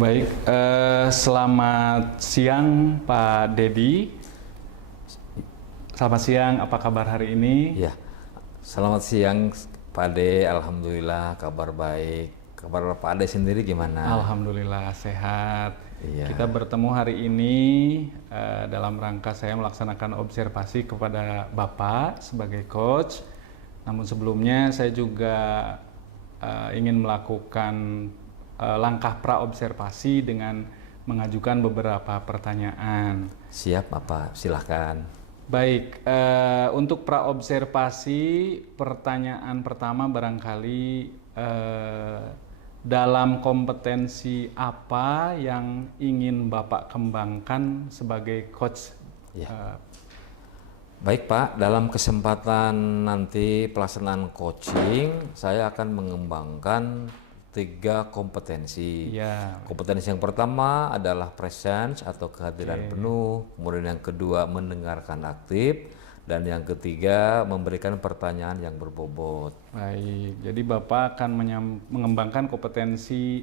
Baik, selamat siang Pak Dedi. Selamat siang, apa kabar hari ini? Ya, selamat siang Pak Ade, Alhamdulillah kabar baik. Kabar Pak Ade sendiri gimana? Alhamdulillah sehat. Iya. Kita bertemu hari ini dalam rangka saya melaksanakan observasi kepada Bapak sebagai coach. Namun sebelumnya saya juga ingin melakukan langkah pra-observasi dengan mengajukan beberapa pertanyaan. Siap Bapak, silahkan. Baik, untuk pra-observasi pertanyaan pertama barangkali dalam kompetensi apa yang ingin Bapak kembangkan sebagai coach? Ya. Baik Pak, dalam kesempatan nanti pelaksanaan coaching, saya akan mengembangkan 3 kompetensi. Ya. Kompetensi yang pertama adalah presence atau kehadiran penuh, kemudian yang kedua mendengarkan aktif, dan yang ketiga memberikan pertanyaan yang berbobot. Baik, jadi Bapak akan mengembangkan kompetensi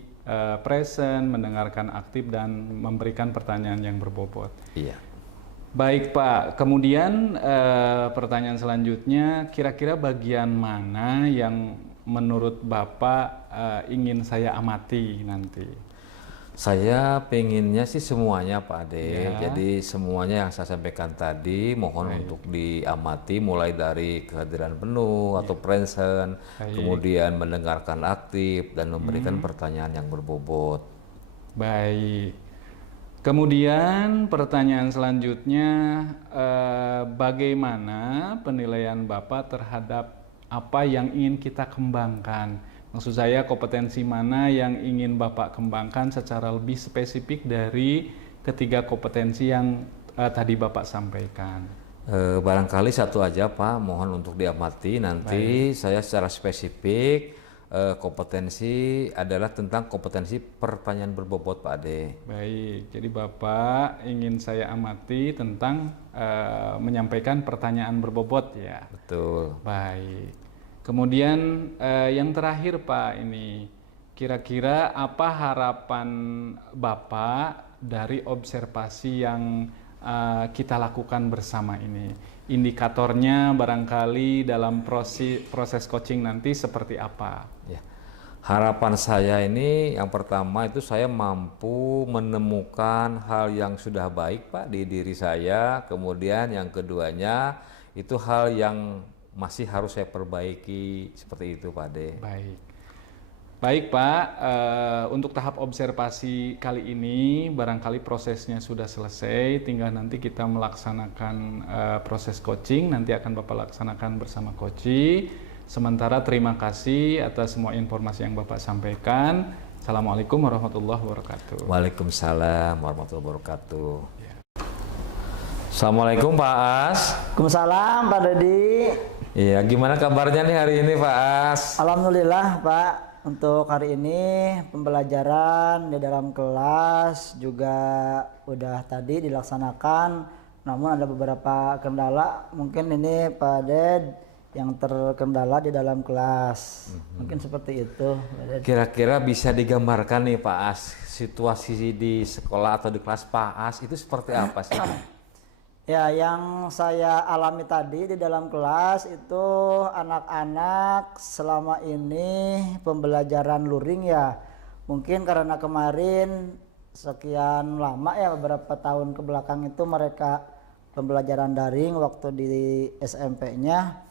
present, mendengarkan aktif, dan memberikan pertanyaan yang berbobot. Iya. Baik Pak, kemudian pertanyaan selanjutnya, kira-kira bagian mana yang menurut Bapak ingin saya amati nanti? Saya pengennya sih semuanya Pak Ade, Ya. jadi semuanya yang saya sampaikan tadi mohon untuk diamati mulai dari kehadiran penuh atau present, kemudian mendengarkan aktif dan memberikan pertanyaan yang berbobot. Baik. Kemudian pertanyaan selanjutnya, bagaimana penilaian Bapak terhadap apa yang ingin kita kembangkan? Maksud saya kompetensi mana yang ingin Bapak kembangkan secara lebih spesifik dari ketiga kompetensi yang tadi Bapak sampaikan. Barangkali satu aja Pak, mohon untuk diamati nanti. Saya secara spesifik kompetensi adalah tentang kompetensi pertanyaan berbobot Pak Ade. Baik, jadi Bapak ingin saya amati tentang menyampaikan pertanyaan berbobot ya. Betul. Baik. Kemudian yang terakhir Pak, ini kira-kira apa harapan Bapak dari observasi yang kita lakukan bersama ini? Indikatornya barangkali dalam proses coaching nanti seperti apa? Ya. Harapan saya ini yang pertama itu saya mampu menemukan hal yang sudah baik Pak di diri saya, kemudian yang keduanya itu hal yang masih harus saya perbaiki, seperti itu Pak Ade. Baik. Baik Pak, untuk tahap observasi kali ini barangkali prosesnya sudah selesai, tinggal nanti kita melaksanakan proses coaching, nanti akan Bapak laksanakan bersama coach. Sementara terima kasih atas semua informasi yang Bapak sampaikan. Assalamualaikum warahmatullahi wabarakatuh. Waalaikumsalam warahmatullahi wabarakatuh. Assalamualaikum Pak As. Waalaikumsalam Pak Dedi. Iya, gimana kabarnya nih hari ini Pak As? Alhamdulillah Pak, untuk hari ini pembelajaran di dalam kelas juga udah tadi dilaksanakan, namun ada beberapa kendala, mungkin ini Pak Ded yang terkendala di dalam kelas. Mungkin seperti itu Pak Ded. Kira-kira bisa digambarkan nih Pak As, situasi di sekolah atau di kelas Pak As itu seperti apa sih? Ya, yang saya alami tadi di dalam kelas itu anak-anak selama ini pembelajaran luring ya. Mungkin karena kemarin sekian lama ya, beberapa tahun ke belakang itu mereka pembelajaran daring waktu di SMP-nya.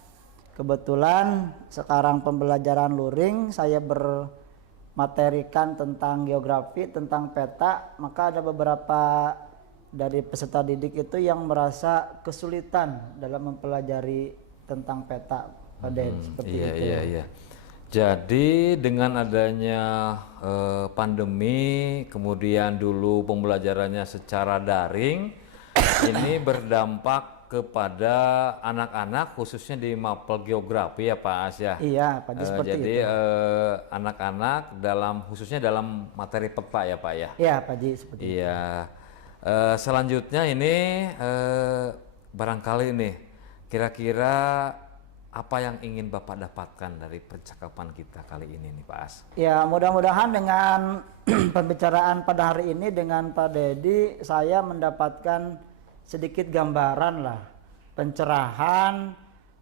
Kebetulan sekarang pembelajaran luring, saya bermaterikan tentang geografi, tentang peta, maka ada beberapa dari peserta didik itu yang merasa kesulitan dalam mempelajari tentang peta pada seperti itu. Iya. Jadi dengan adanya pandemi, kemudian dulu pembelajarannya secara daring, ini berdampak kepada anak-anak khususnya di mapel geografi ya Pak As ya. Iya, Pak seperti jadi itu. anak-anak khususnya dalam materi peta ya Pak ya. Iya, Pak Ji, seperti itu. Iya. Selanjutnya ini barangkali nih kira-kira apa yang ingin Bapak dapatkan dari percakapan kita kali ini nih Pak As? Ya, mudah-mudahan dengan pembicaraan pada hari ini dengan Pak Dedi, saya mendapatkan sedikit gambaran lah, pencerahan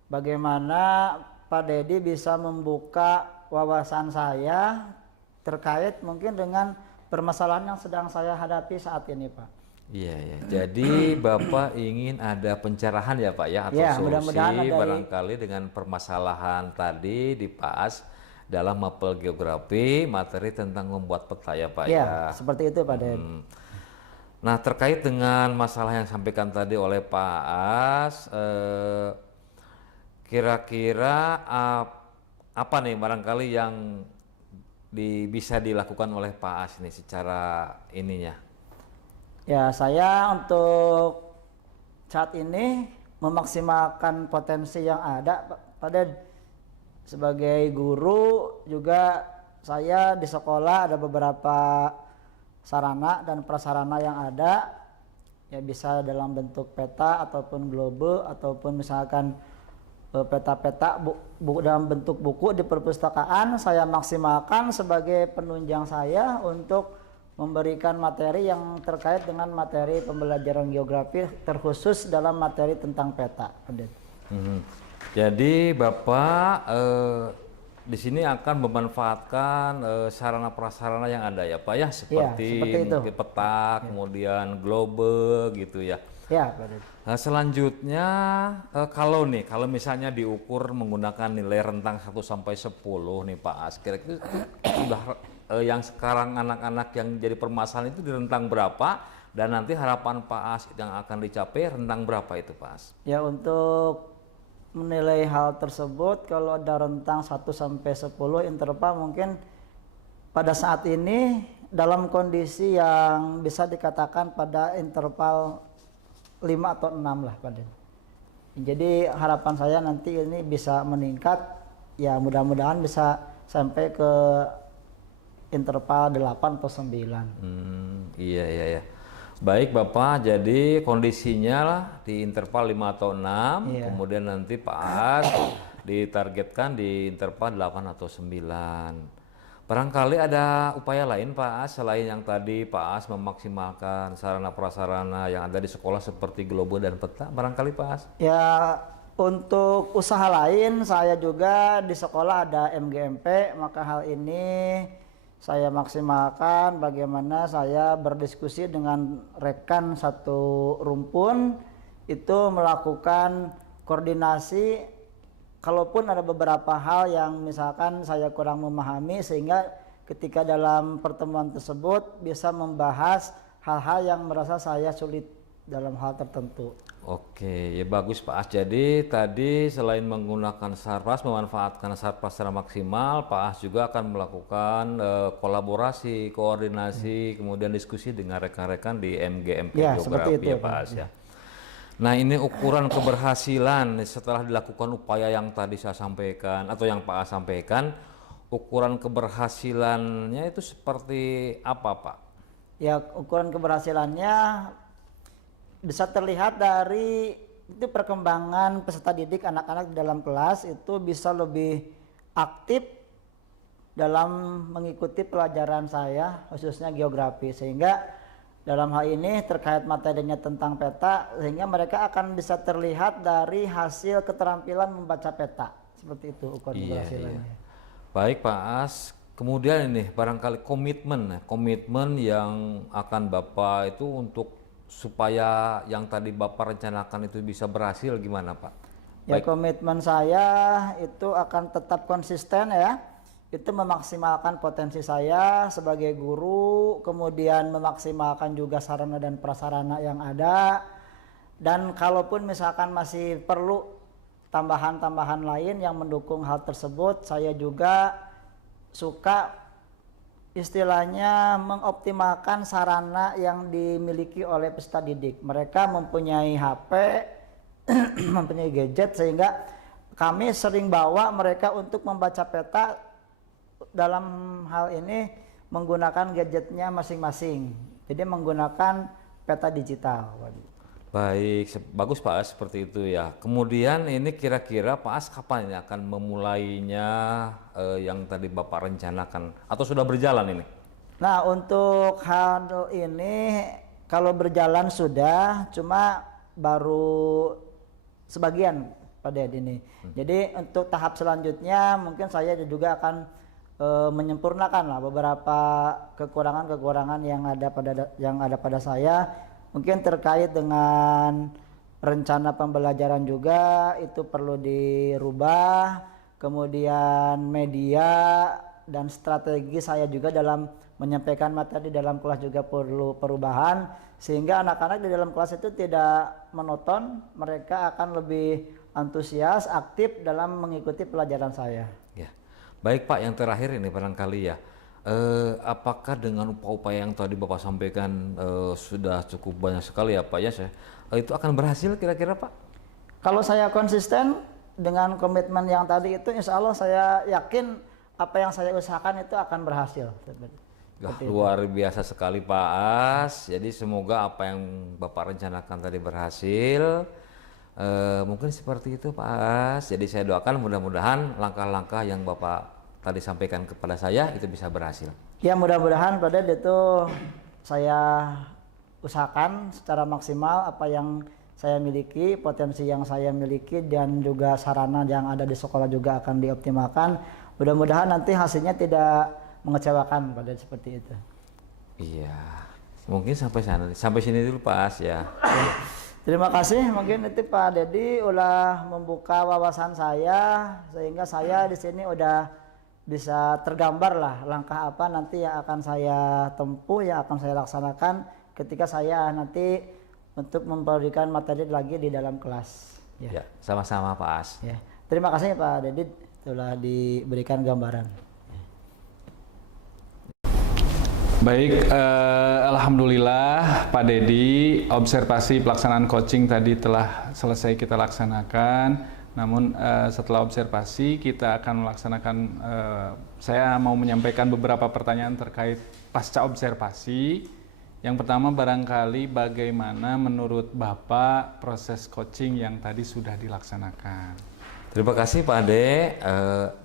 bagaimana Pak Dedi bisa membuka wawasan saya terkait mungkin dengan permasalahan yang sedang saya hadapi saat ini, Pak. Iya ya. Jadi Bapak ingin ada pencerahan ya Pak ya, atau Ya, solusi mudah-mudahan ada barangkali dengan permasalahan tadi di Pak As dalam mapel geografi, materi tentang membuat peta ya Pak ya. Ya, seperti itu Pak Dedi. Nah, terkait dengan masalah yang disampaikan tadi oleh Pak As, kira-kira apa nih barangkali yang bisa dilakukan oleh Pak As nih secara ininya? Ya, saya untuk saat ini memaksimalkan potensi yang ada pada sebagai guru. Juga saya di sekolah ada beberapa sarana dan prasarana yang ada, ya bisa dalam bentuk peta ataupun globe ataupun misalkan peta-peta dalam bentuk buku di perpustakaan. Saya maksimalkan sebagai penunjang saya untuk memberikan materi yang terkait dengan materi pembelajaran geografi, terkhusus dalam materi tentang peta. Jadi Bapak di sini akan memanfaatkan sarana prasarana yang ada ya Pak ya, seperti mungkin peta, kemudian globe gitu ya. Ya, Pak Dedi. Nah, selanjutnya kalau misalnya diukur menggunakan nilai rentang 1 sampai 10 nih Pak As, kira-kira sudah yang sekarang anak-anak yang jadi permasalahan itu di rentang berapa, dan nanti harapan Pak As yang akan dicapai rentang berapa itu Pak As? Ya, untuk menilai hal tersebut kalau ada rentang 1 sampai 10 interval, mungkin pada saat ini dalam kondisi yang bisa dikatakan pada interval 5 atau 6 lah Pak Den. Jadi harapan saya nanti ini bisa meningkat, ya mudah-mudahan bisa sampai ke interval 8 atau 9. Iya. Baik Bapak, jadi kondisinya lah di interval 5 atau 6, kemudian nanti Pak As ditargetkan di interval 8 atau 9. Barangkali ada upaya lain Pak As selain yang tadi Pak As memaksimalkan sarana prasarana yang ada di sekolah seperti globe dan peta, barangkali Pak As? Ya, untuk usaha lain saya juga di sekolah ada MGMP, maka hal ini saya maksimalkan bagaimana saya berdiskusi dengan rekan satu rumpun itu melakukan koordinasi. Kalaupun ada beberapa hal yang misalkan saya kurang memahami, sehingga ketika dalam pertemuan tersebut bisa membahas hal-hal yang merasa saya sulit dalam hal tertentu. Oke, ya bagus Pak As. Jadi tadi selain menggunakan Sarpas, memanfaatkan Sarpas secara maksimal, Pak As juga akan melakukan kolaborasi, koordinasi, kemudian diskusi dengan rekan-rekan di MGMP Geografi ya Pak As ya. Nah, ini ukuran keberhasilan setelah dilakukan upaya yang tadi saya sampaikan atau yang Pak As sampaikan, ukuran keberhasilannya itu seperti apa Pak? Ya, ukuran keberhasilannya bisa terlihat dari itu perkembangan peserta didik anak-anak di dalam kelas itu bisa lebih aktif dalam mengikuti pelajaran saya khususnya geografi, sehingga dalam hal ini terkait materinya tentang peta, sehingga mereka akan bisa terlihat dari hasil keterampilan membaca peta. Seperti itu ukuran keberhasilannya. Iya. Baik Pak As, kemudian ini barangkali komitmen yang akan Bapak itu untuk supaya yang tadi Bapak rencanakan itu bisa berhasil gimana Pak? Ya, komitmen saya itu akan tetap konsisten ya. Itu memaksimalkan potensi saya sebagai guru, kemudian memaksimalkan juga sarana dan prasarana yang ada, dan kalaupun misalkan masih perlu tambahan-tambahan lain yang mendukung hal tersebut, saya juga suka istilahnya mengoptimalkan sarana yang dimiliki oleh peserta didik. Mereka mempunyai HP, mempunyai gadget, sehingga kami sering bawa mereka untuk membaca peta. Dalam hal ini menggunakan gadgetnya masing-masing, jadi menggunakan peta digital. Baik, bagus Pak As seperti itu ya. Kemudian ini kira-kira Pak As kapan ini akan memulainya yang tadi Bapak rencanakan atau sudah berjalan ini? Nah, untuk hal ini kalau berjalan sudah, cuma baru sebagian Pak Ded ini. Jadi untuk tahap selanjutnya mungkin saya juga akan menyempurnakan lah beberapa kekurangan-kekurangan yang ada pada saya. Mungkin terkait dengan rencana pembelajaran juga itu perlu dirubah. Kemudian media dan strategi saya juga dalam menyampaikan materi dalam kelas juga perlu perubahan, sehingga anak-anak di dalam kelas itu tidak monoton, mereka akan lebih antusias, aktif dalam mengikuti pelajaran saya. Ya, baik Pak, yang terakhir ini barangkali ya, apakah dengan upaya-upaya yang tadi Bapak sampaikan sudah cukup banyak sekali ya Pak ya, itu akan berhasil kira-kira Pak? Kalau saya konsisten dengan komitmen yang tadi itu, insya Allah saya yakin apa yang saya usahakan itu akan berhasil. Luar biasa sekali Pak As. Jadi semoga apa yang Bapak rencanakan tadi berhasil. Mungkin seperti itu Pak As. Jadi saya doakan mudah-mudahan langkah-langkah yang Bapak tadi sampaikan kepada saya itu bisa berhasil. Ya, mudah-mudahan pada itu saya usahakan secara maksimal apa yang saya miliki, potensi yang saya miliki, dan juga sarana yang ada di sekolah juga akan dioptimalkan. Mudah-mudahan nanti hasilnya tidak mengecewakan pada seperti itu. Iya, mungkin sampai sini dulu Pak As ya. Terima kasih, mungkin itu Pak Dedi udah membuka wawasan saya sehingga saya di sini udah bisa tergambar lah langkah apa nanti yang akan saya tempuh, yang akan saya laksanakan ketika saya nanti untuk memberikan materi lagi di dalam kelas. Ya, sama-sama Pak As. Ya. Terima kasih Pak Dedi telah diberikan gambaran. Baik, alhamdulillah Pak Dedi, observasi pelaksanaan coaching tadi telah selesai kita laksanakan. Namun setelah observasi kita akan melaksanakan, saya mau menyampaikan beberapa pertanyaan terkait pasca observasi. Yang pertama, barangkali bagaimana menurut Bapak proses coaching yang tadi sudah dilaksanakan? Terima kasih Pak Ade.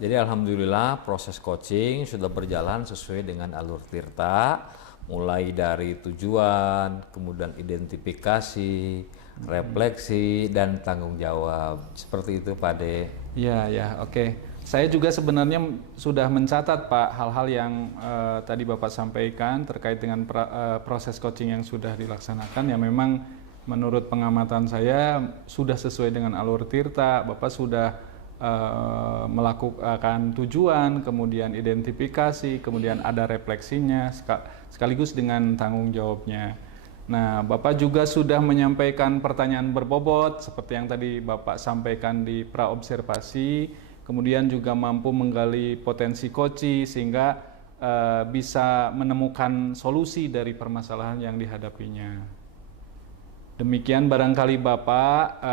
Jadi alhamdulillah proses coaching sudah berjalan sesuai dengan alur Tirta, mulai dari tujuan, kemudian identifikasi, refleksi, dan tanggung jawab. Seperti itu Pak Ade. Ya, oke. Saya juga sebenarnya sudah mencatat Pak hal-hal yang tadi Bapak sampaikan terkait dengan proses coaching yang sudah dilaksanakan. Ya memang menurut pengamatan saya sudah sesuai dengan alur Tirta. Bapak sudah melakukan tujuan, kemudian identifikasi, kemudian ada refleksinya, sekaligus dengan tanggung jawabnya. Nah, Bapak juga sudah menyampaikan pertanyaan berbobot seperti yang tadi Bapak sampaikan di pra-observasi, kemudian juga mampu menggali potensi koci sehingga bisa menemukan solusi dari permasalahan yang dihadapinya. Demikian barangkali Bapak,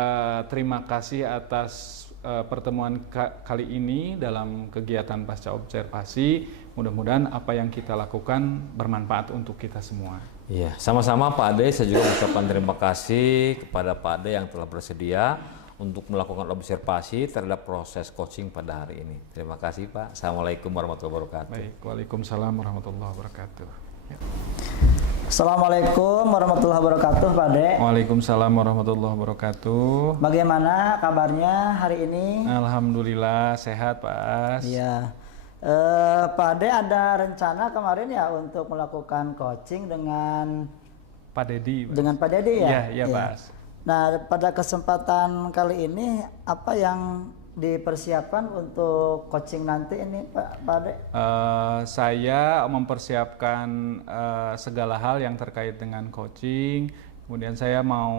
terima kasih atas pertemuan kali ini dalam kegiatan pasca observasi. Mudah-mudahan apa yang kita lakukan bermanfaat untuk kita semua. Iya, sama-sama Pak Ade. Saya juga ucapkan terima kasih kepada Pak Ade yang telah bersedia untuk melakukan observasi terhadap proses coaching pada hari ini. Terima kasih Pak. Assalamualaikum warahmatullahi wabarakatuh. Baik, waalaikumsalam warahmatullahi wabarakatuh. Ya. Assalamualaikum warahmatullahi wabarakatuh Pak Ade. Waalaikumsalam warahmatullahi wabarakatuh. Bagaimana kabarnya hari ini? Alhamdulillah sehat Pak As. Iya. Pak Ade ada rencana kemarin ya untuk melakukan coaching dengan Pak Dedi. dengan Pak Dedi ya? Iya Pak As. Nah, pada kesempatan kali ini apa yang dipersiapkan untuk coaching nanti ini Pak Ade? Saya mempersiapkan segala hal yang terkait dengan coaching. Kemudian saya mau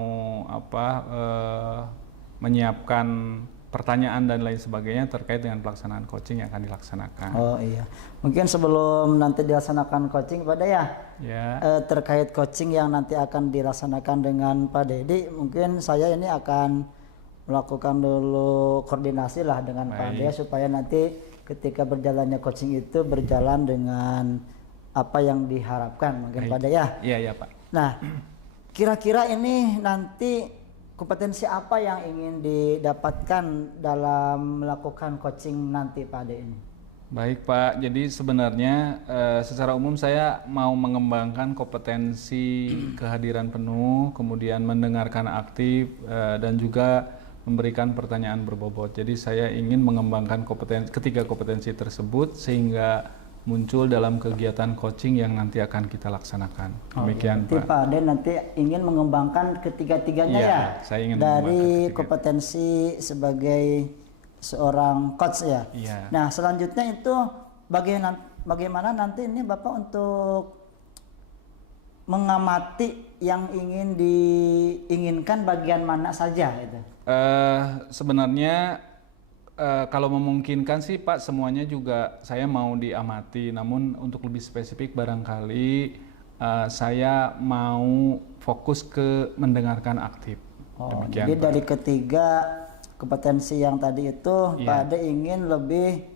menyiapkan pertanyaan dan lain sebagainya terkait dengan pelaksanaan coaching yang akan dilaksanakan. Oh iya, mungkin sebelum nanti dilaksanakan coaching Pak Ade ya, terkait coaching yang nanti akan dilaksanakan dengan Pak Dedi, mungkin saya ini akan melakukan dulu koordinasi lah dengan Pak Ade supaya nanti ketika berjalannya coaching itu berjalan dengan apa yang diharapkan mungkin Pak Ade ya. Iya Pak. Nah, kira-kira ini nanti kompetensi apa yang ingin didapatkan dalam melakukan coaching nanti Pak Ade ini? Baik Pak, jadi sebenarnya secara umum saya mau mengembangkan kompetensi kehadiran penuh, kemudian mendengarkan aktif dan juga memberikan pertanyaan berbobot. Jadi saya ingin mengembangkan ketiga kompetensi tersebut sehingga muncul dalam kegiatan coaching yang nanti akan kita laksanakan. Demikian Pak. Pak Ade nanti ingin mengembangkan ketiga-tiganya ya? Saya ingin dari kompetensi sebagai seorang coach ya? Iya. Nah selanjutnya itu bagaimana nanti ini Bapak untuk mengamati yang ingin diinginkan bagian mana saja itu? Sebenarnya kalau memungkinkan sih Pak, semuanya juga saya mau diamati. Namun untuk lebih spesifik barangkali saya mau fokus ke mendengarkan aktif. Demikian, jadi Pak. dari ketiga kompetensi yang tadi itu Pak Ade ingin lebih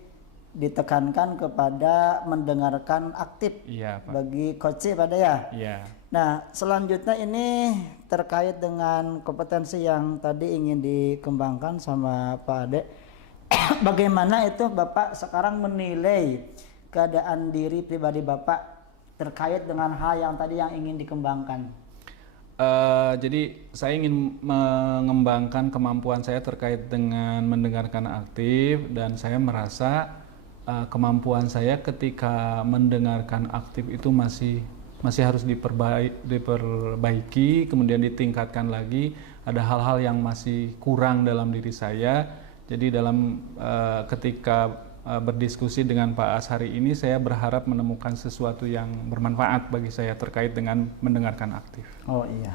ditekankan kepada mendengarkan aktif bagi coach Pak Ade ya? Iya. Nah selanjutnya ini terkait dengan kompetensi yang tadi ingin dikembangkan sama Pak Ade. Bagaimana itu Bapak sekarang menilai keadaan diri pribadi Bapak terkait dengan hal yang tadi yang ingin dikembangkan? Jadi saya ingin mengembangkan kemampuan saya terkait dengan mendengarkan aktif, dan saya merasa kemampuan saya ketika mendengarkan aktif itu masih harus diperbaiki, kemudian ditingkatkan lagi. Ada hal-hal yang masih kurang dalam diri saya. Jadi dalam ketika berdiskusi dengan Pak As hari ini, saya berharap menemukan sesuatu yang bermanfaat bagi saya terkait dengan mendengarkan aktif. Oh iya.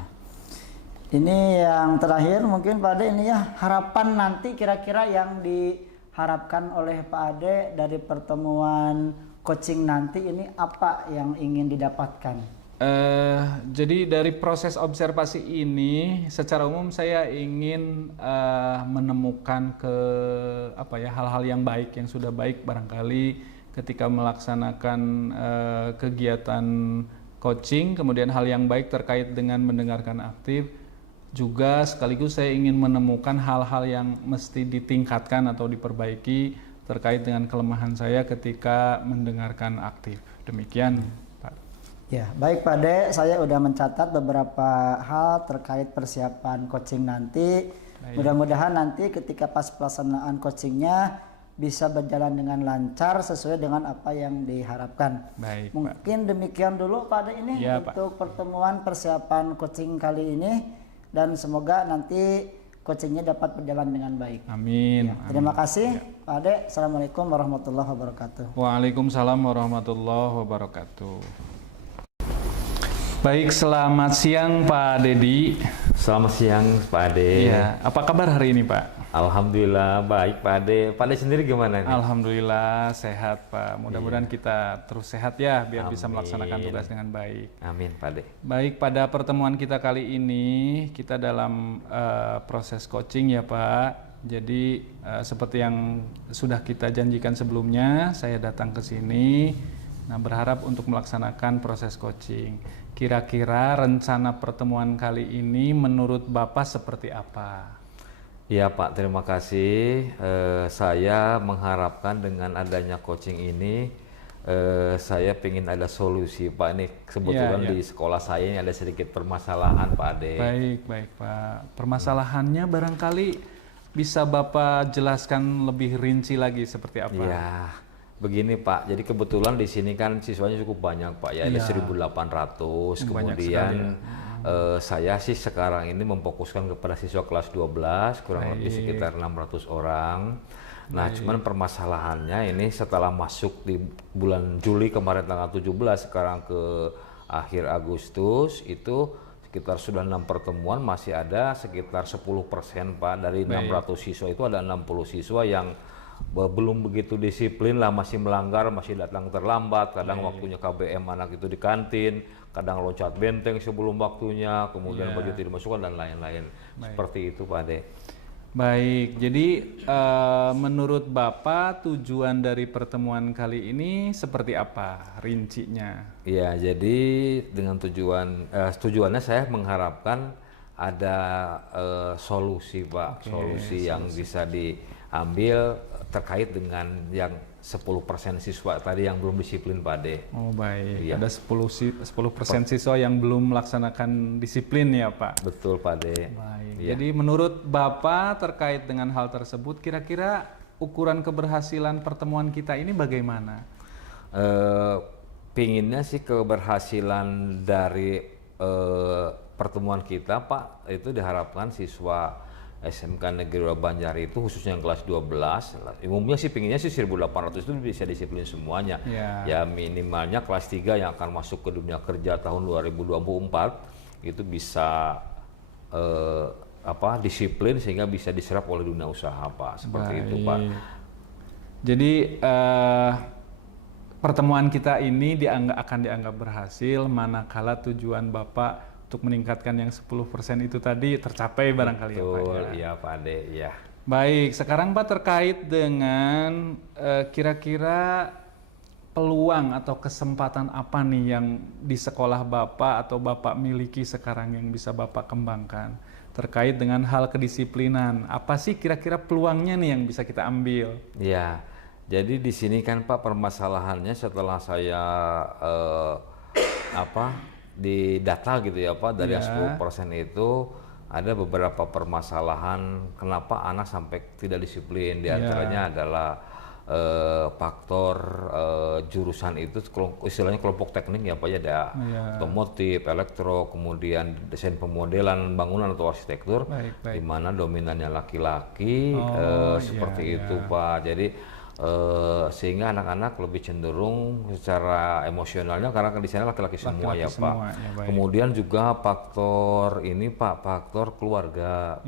Ini yang terakhir mungkin Pak Ade ini ya, harapan nanti kira-kira yang diharapkan oleh Pak Ade dari pertemuan coaching nanti ini apa yang ingin didapatkan? Jadi dari proses observasi ini, secara umum saya ingin menemukan hal-hal yang baik, yang sudah baik barangkali ketika melaksanakan kegiatan coaching, kemudian hal yang baik terkait dengan mendengarkan aktif. Juga sekaligus saya ingin menemukan hal-hal yang mesti ditingkatkan atau diperbaiki terkait dengan kelemahan saya ketika mendengarkan aktif. Demikian. Ya, baik Pak Ade, saya udah mencatat beberapa hal terkait persiapan coaching nanti. Mudah-mudahan nanti ketika pas pelaksanaan coachingnya bisa berjalan dengan lancar sesuai dengan apa yang diharapkan. Baik, mungkin Pak. Demikian dulu Pak Ade ini ya, untuk pertemuan persiapan coaching kali ini, dan semoga nanti coachingnya dapat berjalan dengan baik. Amin. Terima kasih Pak Ade. Assalamualaikum warahmatullahi wabarakatuh. Waalaikumsalam warahmatullahi wabarakatuh. Baik, selamat siang Pak Dedi. Selamat siang Pak Ade. Iya, apa kabar hari ini Pak? Alhamdulillah baik Pak Ade. Pak Ade sendiri gimana nih? Alhamdulillah sehat Pak. Mudah-mudahan kita terus sehat ya, biar bisa melaksanakan tugas dengan baik. Amin Pak Ade. Baik, pada pertemuan kita kali ini kita dalam proses coaching ya Pak. Jadi seperti yang sudah kita janjikan sebelumnya, saya datang ke sini. Nah, berharap untuk melaksanakan proses coaching. Kira-kira rencana pertemuan kali ini menurut Bapak seperti apa? Ya Pak, terima kasih. Saya mengharapkan dengan adanya coaching ini, saya ingin ada solusi Pak. Ini kebetulan di sekolah saya ini ada sedikit permasalahan Pak Ade. Baik Pak. Permasalahannya barangkali bisa Bapak jelaskan lebih rinci lagi seperti apa? Ya. Begini Pak, jadi kebetulan di sini kan siswanya cukup banyak Pak ya, ada 1.800. Kemudian saya sih sekarang ini memfokuskan kepada siswa kelas 12, kurang lebih sekitar 600 orang. Nah, cuman permasalahannya ini setelah masuk di bulan Juli kemarin tanggal 17, sekarang ke akhir Agustus, itu sekitar sudah 6 pertemuan, masih ada sekitar 10% Pak. Dari 600 siswa itu ada 60 siswa yang belum begitu disiplin lah, masih melanggar, masih datang terlambat, kadang waktunya KBM anak itu di kantin, kadang loncat benteng sebelum waktunya, kemudian begitu dimasukkan dan lain-lain. Seperti itu Pak Ade. Baik, jadi menurut Bapak tujuan dari pertemuan kali ini seperti apa rincinya? Ya, jadi dengan tujuannya saya mengharapkan ada solusi Pak, solusi yang bisa diambil terkait dengan yang 10% siswa tadi yang belum disiplin Pak De. Oh baik, Iya. ada 10% siswa yang belum melaksanakan disiplin ya Pak? Betul Pak De. Baik, Iya. jadi menurut Bapak terkait dengan hal tersebut, kira-kira ukuran keberhasilan pertemuan kita ini bagaimana? Pinginnya sih keberhasilan dari pertemuan kita Pak, itu diharapkan siswa SMK Negeri 2 Banjar itu khususnya yang kelas 12, umumnya sih pinginnya sih 1.800 itu bisa disiplin semuanya. Ya minimalnya kelas 3 yang akan masuk ke dunia kerja tahun 2024 itu bisa disiplin sehingga bisa diserap oleh dunia usaha Pak, seperti itu Pak. Jadi pertemuan kita ini akan dianggap berhasil manakala tujuan Bapak untuk meningkatkan yang 10% itu tadi tercapai barangkali ya Pak. Betul, iya Pak Ade, ya. Baik, sekarang Pak terkait dengan kira-kira peluang atau kesempatan apa nih yang di sekolah Bapak atau Bapak miliki sekarang yang bisa Bapak kembangkan terkait dengan hal kedisiplinan. Apa sih kira-kira peluangnya nih yang bisa kita ambil? Ya, jadi di sini kan Pak permasalahannya setelah saya di data gitu ya Pak, dari yang 10% itu ada beberapa permasalahan kenapa anak sampai tidak disiplin. Di antaranya adalah faktor jurusan itu istilahnya kelompok teknik ya Pak ya, ada otomotif, elektro, kemudian desain pemodelan bangunan atau arsitektur, di mana dominannya laki-laki, seperti itu Pak. Jadi sehingga anak-anak lebih cenderung secara emosionalnya karena di sana laki-laki semua ya Pak. Kemudian juga faktor ini Pak, faktor keluarga,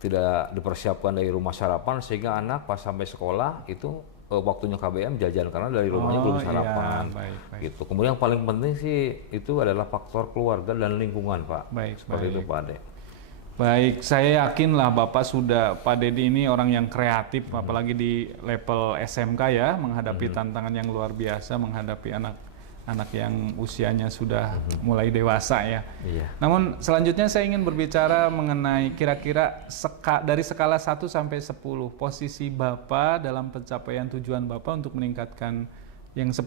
tidak dipersiapkan dari rumah sarapan sehingga anak pas sampai sekolah itu waktunya KBM jajan karena dari rumahnya belum sarapan. Gitu. Kemudian yang paling penting sih itu adalah faktor keluarga dan lingkungan Pak. Seperti itu Pak Ade. Baik, saya yakin lah Pak Dedi ini orang yang kreatif, apalagi di level SMK ya, menghadapi tantangan yang luar biasa, menghadapi anak yang usianya sudah mulai dewasa ya. Namun selanjutnya saya ingin berbicara mengenai kira-kira dari skala 1 sampai 10, posisi Bapak dalam pencapaian tujuan Bapak untuk meningkatkan yang 10%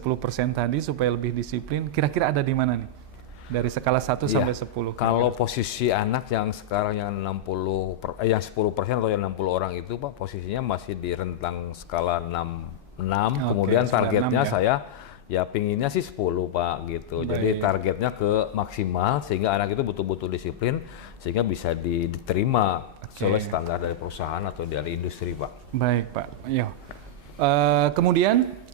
tadi supaya lebih disiplin, kira-kira ada di mana nih? Dari skala 1 sampai 10. Kalau posisi anak yang sekarang yang 10% atau yang 60 orang itu Pak, posisinya masih di rentang skala 6. Kemudian targetnya saya ya pinginnya sih 10 Pak gitu. Jadi targetnya ke maksimal sehingga anak itu betul-betul disiplin sehingga bisa diterima sesuai standar dari perusahaan atau dari industri Pak. Baik Pak. Kemudian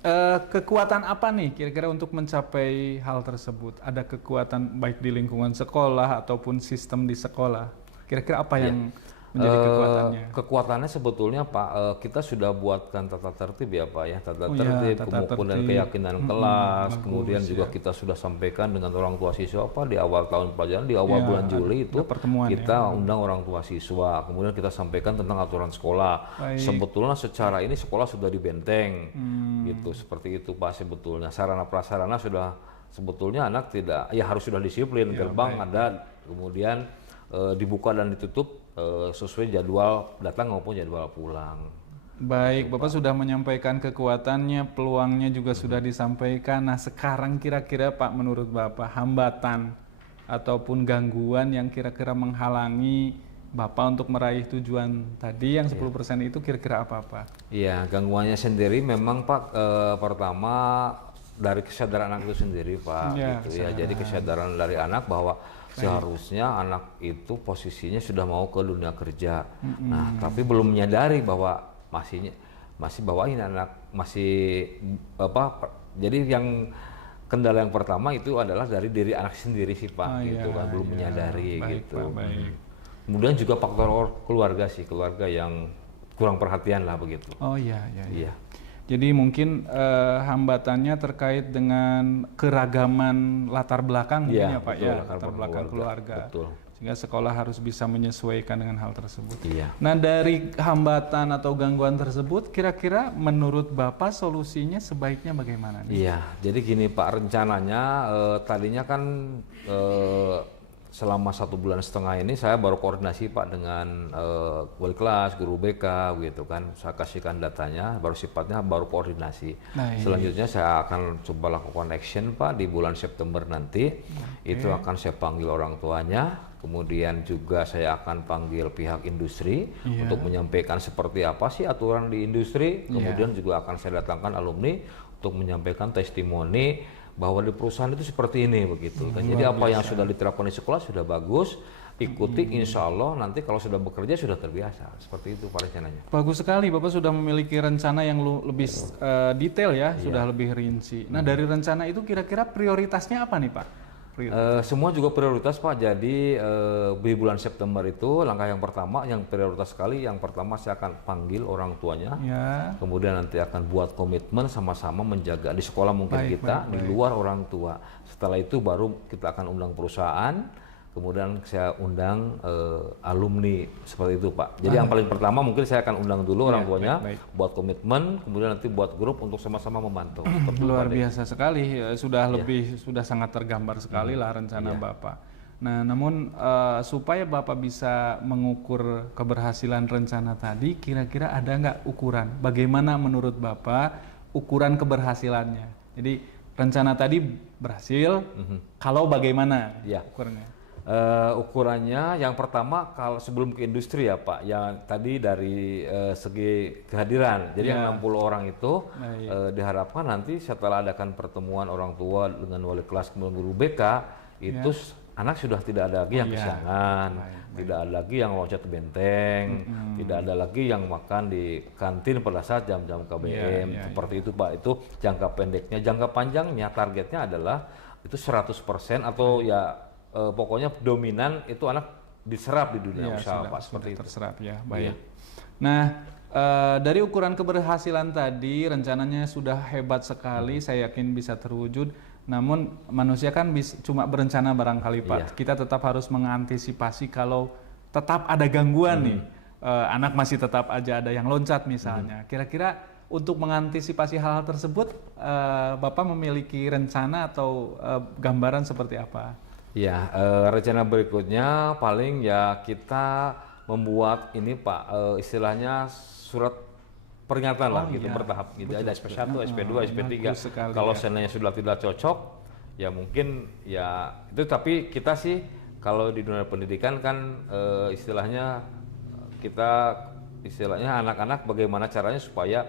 kekuatan apa nih kira-kira untuk mencapai hal tersebut? Ada kekuatan baik di lingkungan sekolah ataupun sistem di sekolah. Kira-kira apa yang menjadi kekuatannya? Kekuatannya sebetulnya Pak, kita sudah buatkan tata tertib ya Pak ya, tata tertib, kemudian dan keyakinan kelas, kemudian juga kita sudah sampaikan dengan orang tua siswa Pak di awal tahun pelajaran, di awal bulan Juli itu kita undang orang tua siswa, kemudian kita sampaikan tentang aturan sekolah. Sebetulnya secara ini sekolah sudah dibenteng, gitu seperti itu Pak sebetulnya. Sarana prasarana sudah sebetulnya anak tidak, ya harus sudah disiplin, gerbang ada, kemudian dibuka dan ditutup sesuai jadwal datang maupun jadwal pulang. Baik, Bapak sudah menyampaikan kekuatannya, peluangnya juga sudah disampaikan. Nah, sekarang kira-kira Pak menurut Bapak hambatan ataupun gangguan yang kira-kira menghalangi Bapak untuk meraih tujuan tadi yang 10% itu kira-kira apa Pak? Iya, gangguannya sendiri memang Pak pertama dari kesadaran anak itu sendiri Pak gitu ya. Jadi kesadaran dari anak bahwa seharusnya anak itu posisinya sudah mau ke dunia kerja. Nah, tapi belum menyadari bahwa masih bawain anak jadi yang kendala yang pertama itu adalah dari diri anak sendiri sih Pak gitu kan, belum menyadari gitu. Kemudian juga faktor keluarga sih, keluarga yang kurang perhatian lah begitu. Oh iya. Jadi mungkin hambatannya terkait dengan keragaman latar belakang mungkin ya Pak betul, ya, latar belakang keluarga. Betul. Sehingga sekolah harus bisa menyesuaikan dengan hal tersebut. Iya. Nah dari hambatan atau gangguan tersebut, kira-kira menurut Bapak solusinya sebaiknya bagaimana nih? Iya, jadi gini Pak, rencananya tadinya kan selama 1,5 bulan ini saya baru koordinasi Pak dengan wali kelas, guru BK gitu kan. Saya kasihkan datanya, sifatnya baru koordinasi. Selanjutnya saya akan coba lakukan action Pak di bulan September nanti. Itu akan saya panggil orang tuanya, kemudian juga saya akan panggil pihak industri untuk menyampaikan seperti apa sih aturan di industri. Kemudian juga akan saya datangkan alumni untuk menyampaikan testimoni bahwa di perusahaan itu seperti ini begitu kan. Jadi apa yang sudah diterapkan di sekolah sudah bagus, ikuti, insya Allah nanti kalau sudah bekerja sudah terbiasa. Seperti itu Pak rencananya. Bagus sekali, Bapak sudah memiliki rencana yang lebih detail ya, sudah lebih rinci. Nah dari rencana itu kira-kira prioritasnya apa nih Pak? Semua juga prioritas Pak. Jadi di bulan September itu langkah yang pertama, yang prioritas sekali, yang pertama saya akan panggil orang tuanya, kemudian nanti akan buat komitmen sama-sama menjaga di sekolah mungkin di luar orang tua. Setelah itu baru kita akan undang perusahaan, kemudian saya undang alumni seperti itu Pak. Jadi yang paling pertama mungkin saya akan undang dulu orang tuanya, buat komitmen, kemudian nanti buat grup untuk sama-sama membantu. Luar biasa sekali, sudah sangat tergambar sekali lah rencana Bapak. Nah, namun supaya Bapak bisa mengukur keberhasilan rencana tadi, kira-kira ada nggak ukuran? Bagaimana menurut Bapak ukuran keberhasilannya? Jadi rencana tadi berhasil, kalau bagaimana ukurannya? Ukurannya yang pertama kalau sebelum ke industri ya Pak, yang tadi dari segi kehadiran, jadi yang 60 orang itu diharapkan nanti setelah adakan pertemuan orang tua dengan wali kelas kemudian guru BK itu anak sudah tidak ada lagi yang kesiangan, tidak ada lagi yang loncat benteng, tidak ada lagi yang makan di kantin pada saat jam-jam KBM, seperti itu Pak. Itu jangka pendeknya. Jangka panjangnya targetnya adalah itu 100% atau pokoknya dominan itu anak diserap di dunia usaha Pak, seperti itu. Terserap ya, baik. Nah, dari ukuran keberhasilan tadi rencananya sudah hebat sekali, saya yakin bisa terwujud. Namun manusia kan cuma berencana barangkali Pak. Kita tetap harus mengantisipasi kalau tetap ada gangguan nih. Anak masih tetap aja ada yang loncat misalnya. Kira-kira untuk mengantisipasi hal-hal tersebut, Bapak memiliki rencana atau gambaran seperti apa? Ya, rencana berikutnya paling ya kita membuat ini Pak, istilahnya surat peringatan lah gitu bertahap gitu. Ada SP1, SP2, SP3. Kalau seandainya sudah tidak cocok, ya mungkin ya itu, tapi kita sih kalau di dunia pendidikan kan istilahnya anak-anak bagaimana caranya supaya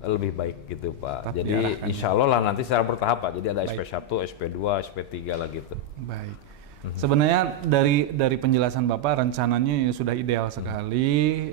lebih baik gitu Pak. Jadi insya Allah lah nanti secara bertahap Pak. Jadi ada SP1, SP2, SP3 lah gitu. Baik. Sebenarnya dari penjelasan Bapak rencananya sudah ideal sekali,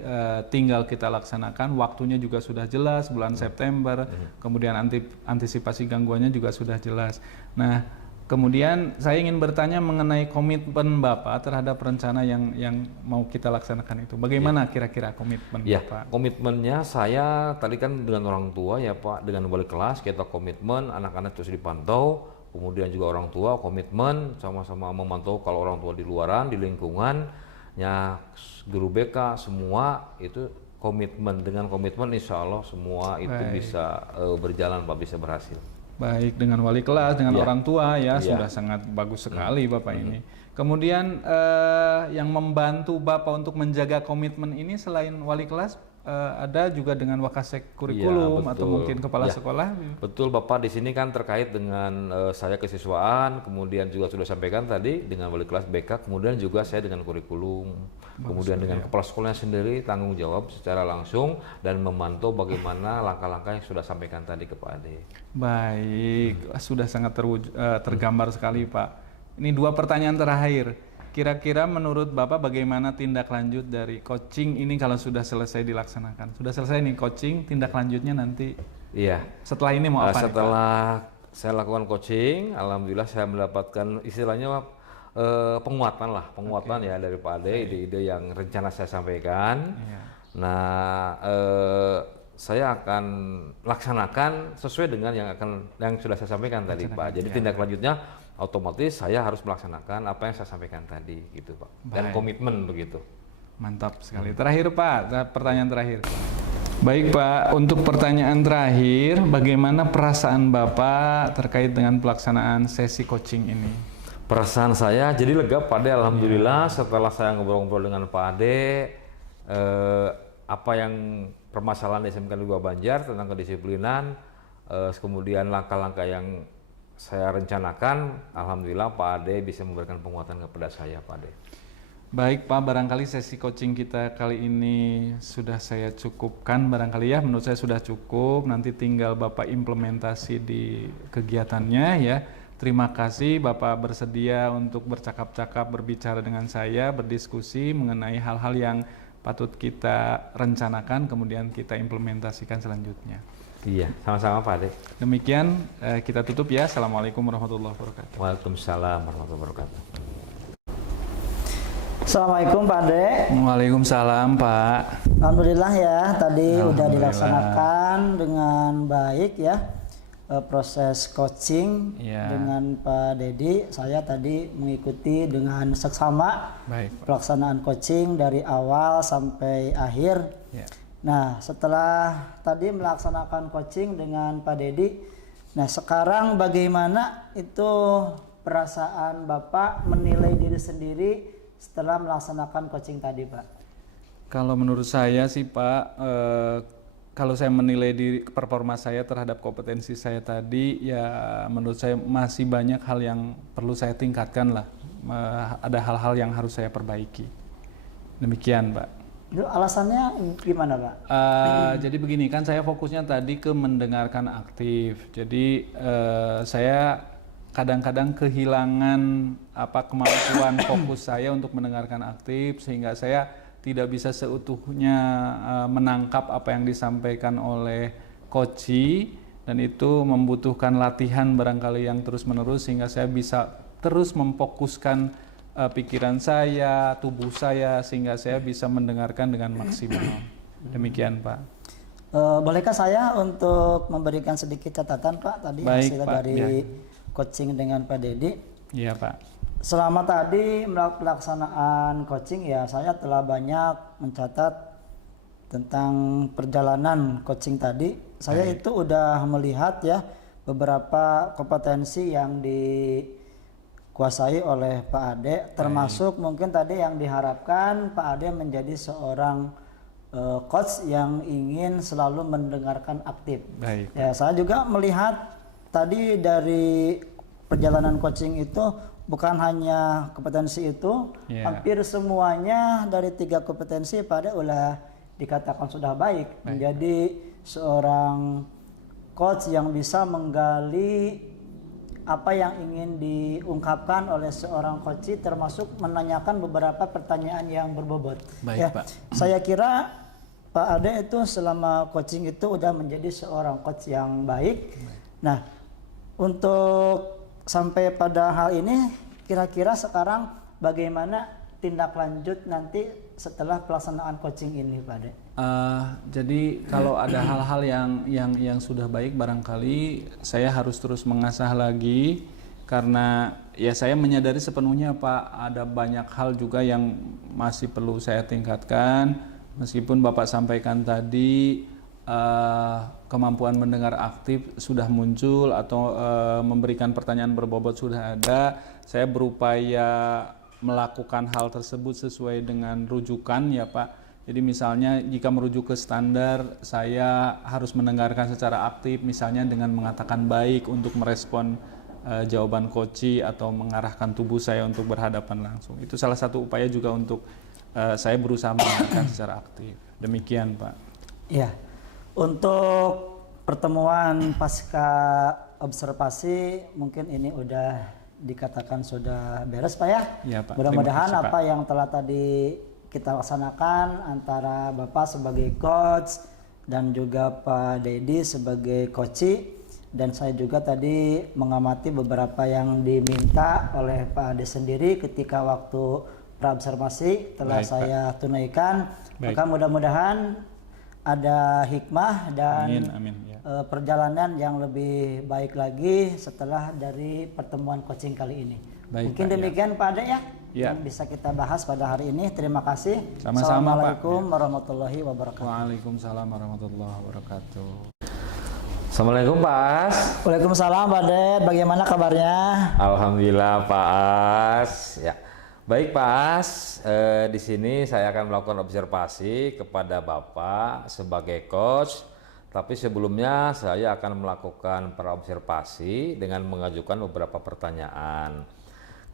tinggal kita laksanakan, waktunya juga sudah jelas bulan September, kemudian antisipasi gangguannya juga sudah jelas. Nah, kemudian saya ingin bertanya mengenai komitmen Bapak terhadap rencana yang mau kita laksanakan itu. Bagaimana kira-kira komitmen Bapak? Komitmennya saya tadi kan dengan orang tua ya Pak, dengan wali kelas kita komitmen anak-anak terus dipantau. Kemudian juga orang tua komitmen sama-sama memantau kalau orang tua di luaran, di lingkungannya, guru BK semua itu komitmen. Dengan komitmen insya Allah semua itu bisa berjalan Pak, bisa berhasil. Baik, dengan wali kelas, dengan orang tua sudah sangat bagus sekali Bapak ini. Kemudian yang membantu Bapak untuk menjaga komitmen ini selain wali kelas, ada juga dengan wakasek kurikulum atau mungkin kepala sekolah. Betul Bapak, di sini kan terkait dengan saya kesiswaan, kemudian juga sudah sampaikan tadi dengan wali kelas BK, kemudian juga saya dengan kurikulum, kemudian dengan kepala sekolahnya sendiri tanggung jawab secara langsung dan memantau bagaimana langkah-langkah yang sudah sampaikan tadi ke Pak Ade. Baik, sudah sangat tergambar sekali Pak. Ini 2 pertanyaan terakhir. Kira-kira menurut Bapak bagaimana tindak lanjut dari coaching ini kalau sudah selesai dilaksanakan? Sudah selesai nih coaching, tindak lanjutnya nanti setelah ini mau apa? Setelah saya lakukan coaching, alhamdulillah saya mendapatkan istilahnya penguatan ya dari Pak Ade, ide-ide yang rencana saya sampaikan. Nah, saya akan laksanakan sesuai dengan yang sudah saya sampaikan tadi, Pak. Jadi tindak lanjutnya otomatis saya harus melaksanakan apa yang saya sampaikan tadi, gitu, Pak. Dan komitmen begitu. Mantap sekali. Terakhir Pak, pertanyaan terakhir. Baik Pak, untuk pertanyaan terakhir, bagaimana perasaan Bapak terkait dengan pelaksanaan sesi coaching ini? Perasaan saya jadi lega, Pak Ade. Alhamdulillah setelah saya ngobrol-ngobrol dengan Pak Ade, apa yang permasalahan di SMK 2 Banjar tentang kedisiplinan, kemudian langkah-langkah yang saya rencanakan, alhamdulillah Pak Ade bisa memberikan penguatan kepada saya, Pak Ade. Baik Pak, barangkali sesi coaching kita kali ini sudah saya cukupkan, barangkali ya, menurut saya sudah cukup, nanti tinggal Bapak implementasi di kegiatannya ya. Terima kasih Bapak bersedia untuk bercakap-cakap, berbicara dengan saya, berdiskusi mengenai hal-hal yang patut kita rencanakan, kemudian kita implementasikan selanjutnya. Iya, sama-sama Pak Ade. Demikian kita tutup ya. Assalamualaikum warahmatullahi wabarakatuh. Waalaikumsalam warahmatullahi wabarakatuh. Assalamualaikum Pak Ade. Waalaikumsalam Pak. Alhamdulillah ya, tadi udah dilaksanakan dengan baik ya proses coaching dengan Pak Dedi. Saya tadi mengikuti dengan seksama pelaksanaan coaching dari awal sampai akhir. Nah, setelah tadi melaksanakan coaching dengan Pak Dedi, nah sekarang bagaimana itu perasaan Bapak menilai diri sendiri setelah melaksanakan coaching tadi, Pak? Kalau menurut saya sih Pak, kalau saya menilai diri performa saya terhadap kompetensi saya tadi, ya menurut saya masih banyak hal yang perlu saya tingkatkan lah. Ada hal-hal yang harus saya perbaiki. Demikian Pak. Itu alasannya gimana Pak? Jadi begini, kan saya fokusnya tadi ke mendengarkan aktif. Jadi saya kadang-kadang kehilangan kemampuan fokus saya untuk mendengarkan aktif, sehingga saya tidak bisa seutuhnya menangkap apa yang disampaikan oleh coach, dan itu membutuhkan latihan barangkali yang terus-menerus sehingga saya bisa terus memfokuskan pikiran saya, tubuh saya, sehingga saya bisa mendengarkan dengan maksimal. Demikian Pak. Bolehkah saya untuk memberikan sedikit catatan Pak tadi hasil dari coaching dengan Pak Dedi? Iya Pak. Selama tadi pelaksanaan coaching ya, saya telah banyak mencatat tentang perjalanan coaching tadi. Saya itu udah melihat ya beberapa kompetensi yang dikuasai oleh Pak Ade, termasuk mungkin tadi yang diharapkan Pak Ade menjadi seorang coach yang ingin selalu mendengarkan aktif. Ya, saya juga melihat tadi dari perjalanan coaching itu bukan hanya kompetensi itu, hampir semuanya dari 3 kompetensi pada ulah dikatakan sudah baik. Menjadi seorang coach yang bisa menggali apa yang ingin diungkapkan oleh seorang coach, termasuk menanyakan beberapa pertanyaan yang berbobot. Pak. Saya kira Pak Ade itu selama coaching itu udah menjadi seorang coach yang baik. Nah, untuk sampai pada hal ini, kira-kira sekarang bagaimana tindak lanjut nanti setelah pelaksanaan coaching ini, Pak Ade? Jadi kalau ada hal-hal yang sudah baik, barangkali saya harus terus mengasah lagi, karena ya saya menyadari sepenuhnya Pak, ada banyak hal juga yang masih perlu saya tingkatkan. Meskipun Bapak sampaikan tadi kemampuan mendengar aktif sudah muncul atau memberikan pertanyaan berbobot sudah ada, saya berupaya melakukan hal tersebut sesuai dengan rujukan ya Pak. Jadi misalnya jika merujuk ke standar, saya harus mendengarkan secara aktif, misalnya dengan mengatakan baik untuk merespon jawaban coach atau mengarahkan tubuh saya untuk berhadapan langsung. Itu salah satu upaya juga untuk saya berusaha mendengarkan secara aktif. Demikian Pak. Ya. Untuk pertemuan pasca observasi mungkin ini udah dikatakan sudah beres Pak ya. Ya Pak. Mudah-mudahan apa yang telah tadi kita laksanakan antara Bapak sebagai coach dan juga Pak Dedi sebagai coach, dan saya juga tadi mengamati beberapa yang diminta oleh Pak Ade sendiri ketika waktu praobservasi telah saya tunaikan. Maka mudah-mudahan ada hikmah dan Amin ya. perjalanan yang lebih baik lagi setelah dari pertemuan coaching kali ini. Baik, Mungkin Pak, demikian Pak Ade ya, Ya. yang bisa kita bahas pada hari ini. Terima kasih. Sama-sama, Pak. Assalamualaikum warahmatullahi wabarakatuh. Waalaikumsalam warahmatullahi wabarakatuh. Assalamualaikum Pak As. Waalaikumsalam Pak Ade, bagaimana kabarnya? Alhamdulillah Pak As. Ya, baik Pak As. Di sini saya akan melakukan observasi kepada Bapak sebagai coach. Tapi sebelumnya saya akan melakukan praobservasi dengan mengajukan beberapa pertanyaan.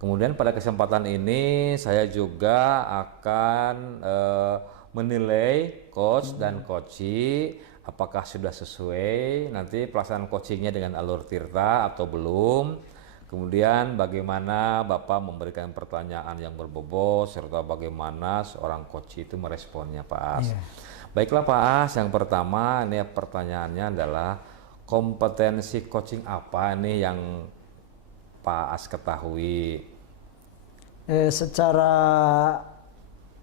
Kemudian pada kesempatan ini saya juga akan menilai coach dan coachee apakah sudah sesuai nanti pelaksanaan coachingnya dengan alur tirta atau belum. Kemudian bagaimana Bapak memberikan pertanyaan yang berbobot serta bagaimana seorang coachee itu meresponnya Pak As. Baiklah Pak As, yang pertama ini pertanyaannya adalah kompetensi coaching apa nih yang Pak As ketahui? Secara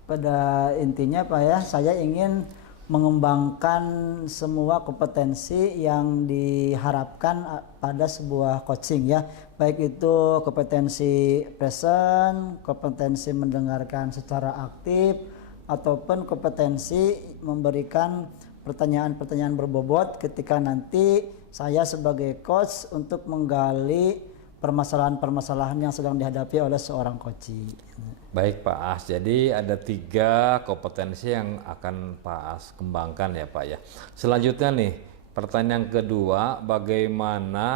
pada intinya Pak ya, saya ingin mengembangkan semua kompetensi yang diharapkan pada sebuah coaching ya, baik itu kompetensi present, kompetensi mendengarkan secara aktif, ataupun kompetensi memberikan pertanyaan-pertanyaan berbobot ketika nanti saya sebagai coach untuk menggali permasalahan-permasalahan yang sedang dihadapi oleh seorang coachee. Baik Pak As, jadi ada 3 kompetensi yang akan Pak As kembangkan ya Pak ya. Selanjutnya nih, pertanyaan kedua, bagaimana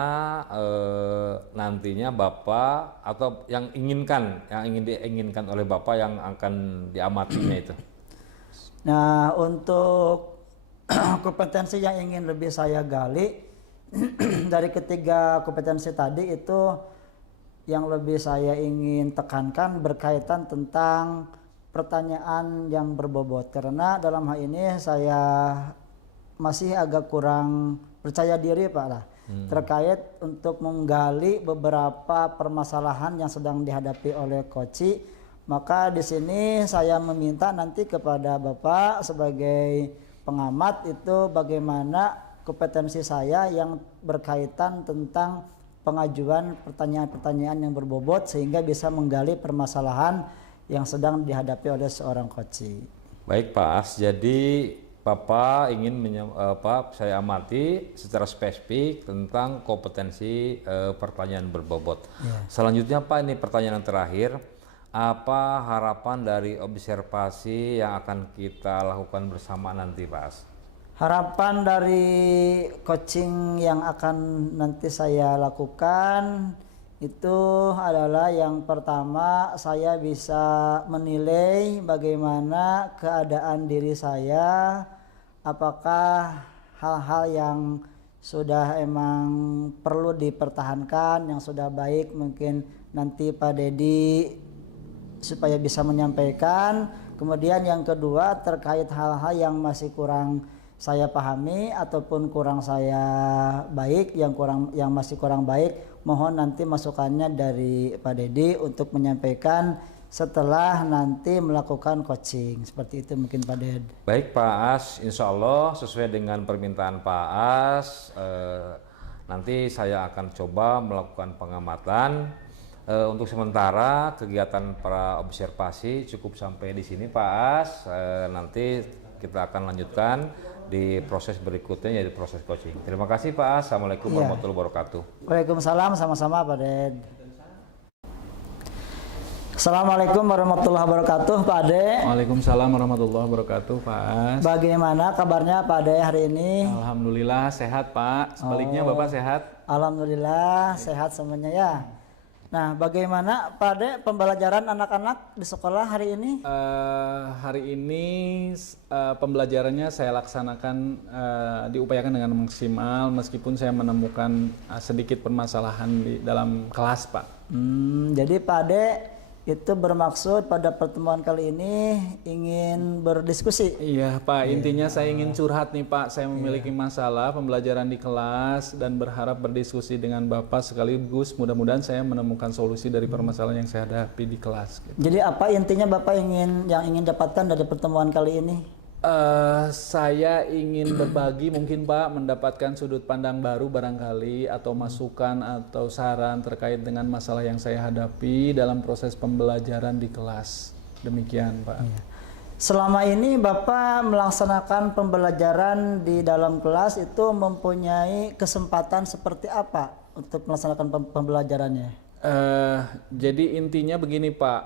nantinya Bapak atau yang diinginkan oleh Bapak yang akan diamatinya itu? Nah, untuk kompetensi yang ingin lebih saya gali dari ketiga kompetensi tadi itu yang lebih saya ingin tekankan berkaitan tentang pertanyaan yang berbobot, karena dalam hal ini saya masih agak kurang percaya diri Pak lah terkait untuk menggali beberapa permasalahan yang sedang dihadapi oleh coachee. Maka di sini saya meminta nanti kepada Bapak sebagai pengamat itu bagaimana kompetensi saya yang berkaitan tentang pengajuan pertanyaan-pertanyaan yang berbobot sehingga bisa menggali permasalahan yang sedang dihadapi oleh seorang coachee. Baik Pak As, jadi Bapak ingin saya amati secara spesifik tentang kompetensi pertanyaan berbobot. Selanjutnya Pak, ini pertanyaan yang terakhir, apa harapan dari observasi yang akan kita lakukan bersama nanti Pak As? Harapan dari coaching yang akan nanti saya lakukan itu adalah yang pertama, saya bisa menilai bagaimana keadaan diri saya, apakah hal-hal yang sudah emang perlu dipertahankan, yang sudah baik mungkin nanti Pak Dedi supaya bisa menyampaikan. Kemudian yang kedua terkait hal-hal yang masih kurang saya pahami ataupun kurang saya baik, yang masih kurang baik, mohon nanti masukannya dari Pak Dedi untuk menyampaikan setelah nanti melakukan coaching. Seperti itu mungkin Pak Ded. Baik Pak As, insya Allah sesuai dengan permintaan Pak As, nanti saya akan coba melakukan pengamatan. Untuk sementara kegiatan para observasi cukup sampai di sini Pak As. Nanti kita akan lanjutkan di proses berikutnya, yaitu proses coaching. Terima kasih Pak As. Assalamualaikum warahmatullahi wabarakatuh. Waalaikumsalam, sama-sama Pak Ded. Assalamualaikum warahmatullahi wabarakatuh Pak Ade. Waalaikumsalam warahmatullahi wabarakatuh Pak As. Bagaimana kabarnya Pak Ade hari ini? Alhamdulillah sehat Pak. Sebaliknya Bapak sehat? Alhamdulillah sehat semuanya ya. Nah, bagaimana Pak Ade pembelajaran anak-anak di sekolah hari ini? Hari ini pembelajarannya saya laksanakan diupayakan dengan maksimal meskipun saya menemukan sedikit permasalahan di dalam kelas Pak. Jadi Pak Ade itu bermaksud pada pertemuan kali ini ingin berdiskusi. Iya Pak, intinya saya ingin curhat nih Pak. Saya memiliki masalah pembelajaran di kelas dan berharap berdiskusi dengan Bapak sekaligus mudah-mudahan saya menemukan solusi dari permasalahan yang saya hadapi di kelas. Gitu. Jadi apa intinya Bapak yang ingin dapatkan dari pertemuan kali ini? Saya ingin berbagi mungkin Pak, mendapatkan sudut pandang baru barangkali atau masukan atau saran terkait dengan masalah yang saya hadapi dalam proses pembelajaran di kelas. Demikian Pak. Iya. Selama ini Bapak melaksanakan pembelajaran di dalam kelas itu mempunyai kesempatan seperti apa untuk melaksanakan pembelajarannya? Jadi intinya begini Pak,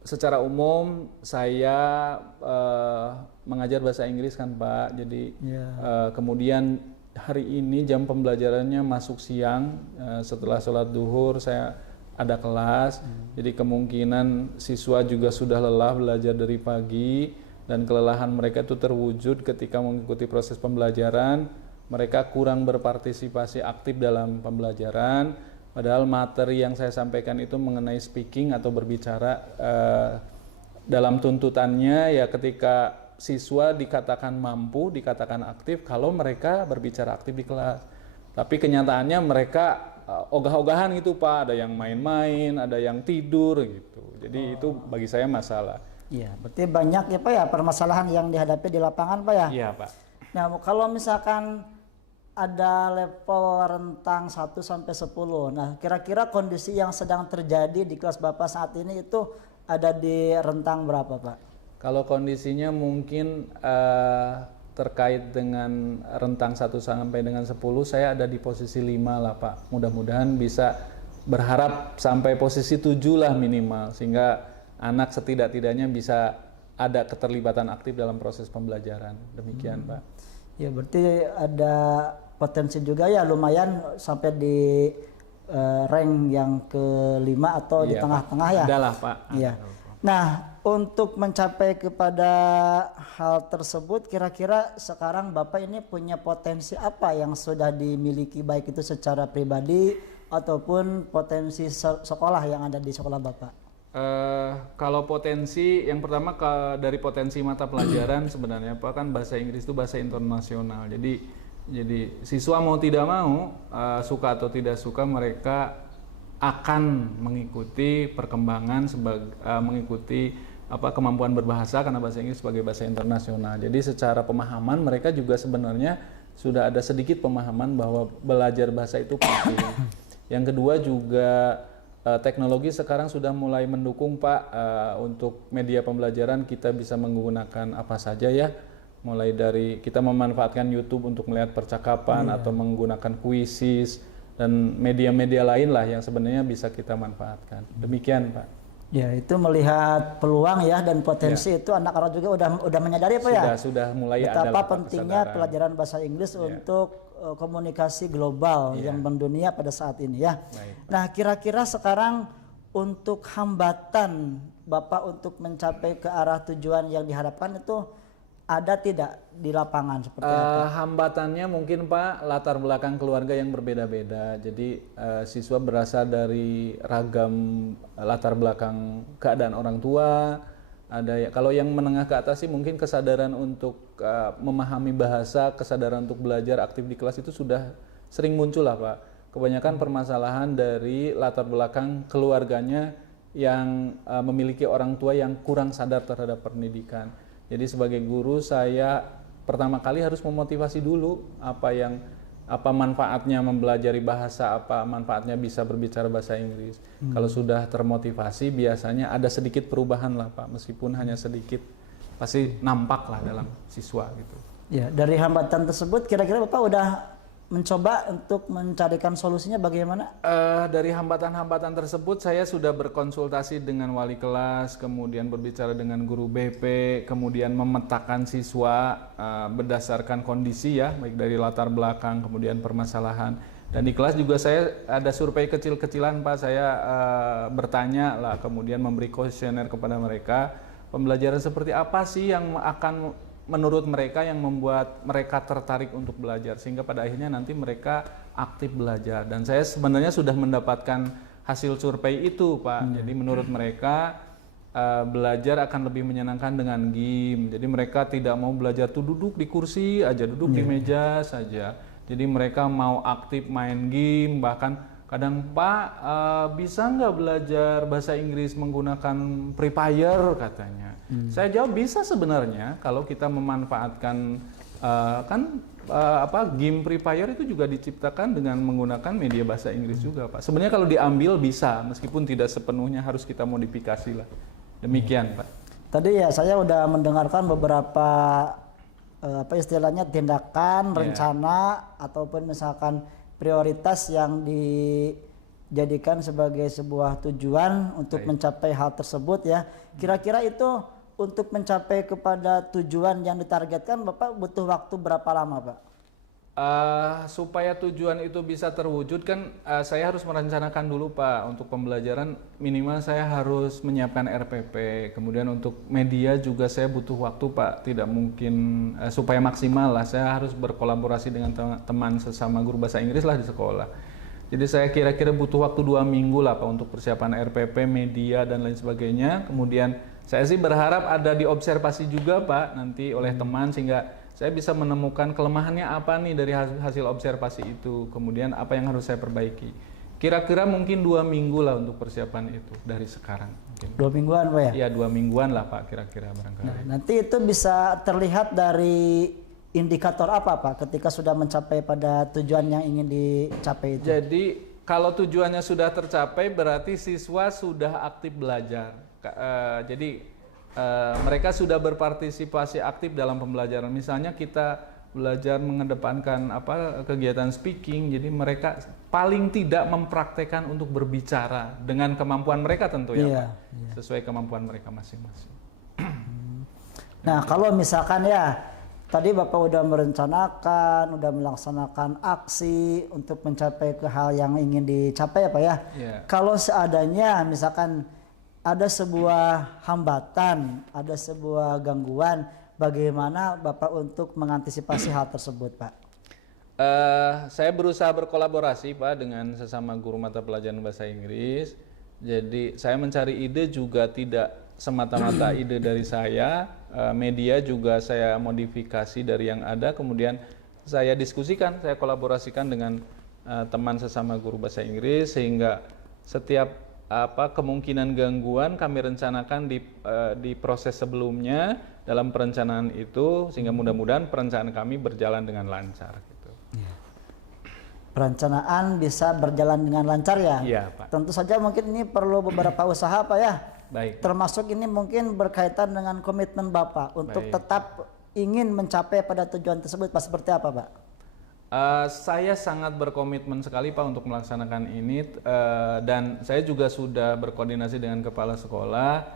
secara umum saya mengajar bahasa Inggris kan Pak, jadi kemudian hari ini jam pembelajarannya masuk siang, setelah sholat duhur saya ada kelas, jadi kemungkinan siswa juga sudah lelah belajar dari pagi dan kelelahan mereka itu terwujud ketika mengikuti proses pembelajaran, mereka kurang berpartisipasi aktif dalam pembelajaran, padahal materi yang saya sampaikan itu mengenai speaking atau berbicara, dalam tuntutannya ya ketika siswa dikatakan mampu, dikatakan aktif kalau mereka berbicara aktif di kelas, tapi kenyataannya mereka ogah-ogahan gitu Pak, ada yang main-main, ada yang tidur gitu. Jadi itu bagi saya masalah. Iya, berarti banyak ya Pak ya permasalahan yang dihadapi di lapangan Pak ya? Iya Pak. Nah, kalau misalkan ada level rentang 1 sampai 10. Nah, kira-kira kondisi yang sedang terjadi di kelas Bapak saat ini itu ada di rentang berapa Pak? Kalau kondisinya mungkin terkait dengan rentang 1 sampai dengan 10, saya ada di posisi 5 lah Pak. Mudah-mudahan bisa berharap sampai posisi 7 lah minimal, sehingga anak setidak-tidaknya bisa ada keterlibatan aktif dalam proses pembelajaran. Demikian Pak. Ya berarti ada potensi juga ya lumayan sampai di rank yang ke-5 atau di tengah-tengah ya? Adalah Pak. Iya. Nah, untuk mencapai kepada hal tersebut, kira-kira sekarang Bapak ini punya potensi apa yang sudah dimiliki, baik itu secara pribadi ataupun potensi sekolah yang ada di sekolah Bapak? Kalau potensi, yang pertama dari potensi mata pelajaran sebenarnya Pak, kan bahasa Inggris itu bahasa internasional. Jadi siswa mau tidak mau, suka atau tidak suka, mereka akan mengikuti perkembangan mengikuti kemampuan berbahasa karena bahasa Inggris sebagai bahasa internasional. Jadi secara pemahaman mereka juga sebenarnya sudah ada sedikit pemahaman bahwa belajar bahasa itu penting. Yang kedua juga teknologi sekarang sudah mulai mendukung Pak, untuk media pembelajaran kita bisa menggunakan apa saja ya. Mulai dari kita memanfaatkan YouTube untuk melihat percakapan atau menggunakan kuisis dan media-media lain lah yang sebenarnya bisa kita manfaatkan. Demikian Pak. Ya, itu melihat peluang ya dan potensi itu anak-anak juga udah menyadari Pak ya. Sudah mulai ada betapa pentingnya pelajaran bahasa Inggris untuk komunikasi global yang mendunia pada saat ini ya. Baik. Nah, kira-kira sekarang untuk hambatan Bapak untuk mencapai ke arah tujuan yang diharapkan itu ada tidak di lapangan seperti apa? Hambatannya mungkin Pak, latar belakang keluarga yang berbeda-beda. Jadi siswa berasal dari ragam latar belakang keadaan orang tua. Ada kalau yang menengah ke atas sih mungkin kesadaran untuk memahami bahasa, kesadaran untuk belajar aktif di kelas itu sudah sering muncul lah Pak. Kebanyakan permasalahan dari latar belakang keluarganya yang memiliki orang tua yang kurang sadar terhadap pendidikan. Jadi sebagai guru saya pertama kali harus memotivasi dulu apa manfaatnya mempelajari bahasa, apa manfaatnya bisa berbicara bahasa Inggris. Kalau sudah termotivasi biasanya ada sedikit perubahan lah Pak, meskipun hanya sedikit pasti nampak lah dalam siswa gitu. Ya, dari hambatan tersebut kira-kira Bapak udah mencoba untuk mencarikan solusinya bagaimana? Dari hambatan-hambatan tersebut saya sudah berkonsultasi dengan wali kelas, kemudian berbicara dengan guru BP, kemudian memetakan siswa berdasarkan kondisi ya, baik dari latar belakang, kemudian permasalahan. Dan di kelas juga saya ada survei kecil-kecilan Pak, saya bertanya lah, kemudian memberi kuesioner kepada mereka, pembelajaran seperti apa sih yang akan menurut mereka yang membuat mereka tertarik untuk belajar, sehingga pada akhirnya nanti mereka aktif belajar. Dan saya sebenarnya sudah mendapatkan hasil survei itu Pak. Jadi menurut mereka belajar akan lebih menyenangkan dengan game. Jadi mereka tidak mau belajar tuh duduk di kursi aja, duduk di meja saja. Jadi mereka mau aktif main game, bahkan kadang Pak bisa nggak belajar bahasa Inggris menggunakan Free Fire katanya. Saya jawab bisa sebenarnya kalau kita memanfaatkan game Free Fire itu juga diciptakan dengan menggunakan media bahasa Inggris juga, Pak. Sebenarnya kalau diambil bisa, meskipun tidak sepenuhnya harus kita modifikasi lah. Demikian, Pak. Tadi ya saya udah mendengarkan beberapa istilahnya tindakan, rencana ataupun misalkan prioritas yang dijadikan sebagai sebuah tujuan untuk mencapai hal tersebut ya. Kira-kira itu untuk mencapai kepada tujuan yang ditargetkan Bapak butuh waktu berapa lama, Pak? Supaya tujuan itu bisa terwujud kan saya harus merencanakan dulu, Pak. Untuk pembelajaran minimal saya harus menyiapkan RPP. Kemudian untuk media juga saya butuh waktu, Pak. Tidak mungkin supaya maksimal lah. Saya harus berkolaborasi dengan teman sesama guru bahasa Inggris lah di sekolah. Jadi saya kira-kira butuh waktu 2 minggu lah, Pak, untuk persiapan RPP, media dan lain sebagainya. Kemudian saya sih berharap ada diobservasi juga, Pak, nanti oleh teman sehingga saya bisa menemukan kelemahannya apa nih dari hasil observasi itu, kemudian apa yang harus saya perbaiki. Kira-kira mungkin 2 minggu lah untuk persiapan itu dari sekarang. Mungkin. 2 mingguan, Pak ya? Iya, 2 mingguan lah, Pak, kira-kira barangkali. Nah, nanti itu bisa terlihat dari indikator apa, Pak, ketika sudah mencapai pada tujuan yang ingin dicapai itu? Jadi kalau tujuannya sudah tercapai berarti siswa sudah aktif belajar. Jadi mereka sudah berpartisipasi aktif dalam pembelajaran. Misalnya kita belajar mengedepankan kegiatan speaking, jadi mereka paling tidak mempraktekkan untuk berbicara dengan kemampuan mereka tentu ya, Pak. Sesuai kemampuan mereka masing-masing. Nah, kalau misalkan ya tadi Bapak udah merencanakan, udah melaksanakan aksi untuk mencapai ke hal yang ingin dicapai ya, Pak ya. Kalau seadanya misalkan ada sebuah hambatan, ada sebuah gangguan, bagaimana Bapak untuk mengantisipasi hal tersebut, Pak? Saya berusaha berkolaborasi, Pak, dengan sesama guru mata pelajaran bahasa Inggris. Jadi saya mencari ide juga tidak semata-mata ide dari saya, media juga saya modifikasi dari yang ada, kemudian saya diskusikan, saya kolaborasikan dengan teman sesama guru bahasa Inggris sehingga setiap kemungkinan gangguan kami rencanakan di proses sebelumnya dalam perencanaan itu sehingga mudah-mudahan perencanaan kami berjalan dengan lancar gitu. Perencanaan bisa berjalan dengan lancar ya? Iya, Pak. Tentu saja mungkin ini perlu beberapa usaha, Pak ya. Baik. Termasuk ini mungkin berkaitan dengan komitmen Bapak untuk tetap ingin mencapai pada tujuan tersebut, Pak. Seperti apa, Pak? Saya sangat berkomitmen sekali, Pak, untuk melaksanakan ini dan saya juga sudah berkoordinasi dengan kepala sekolah.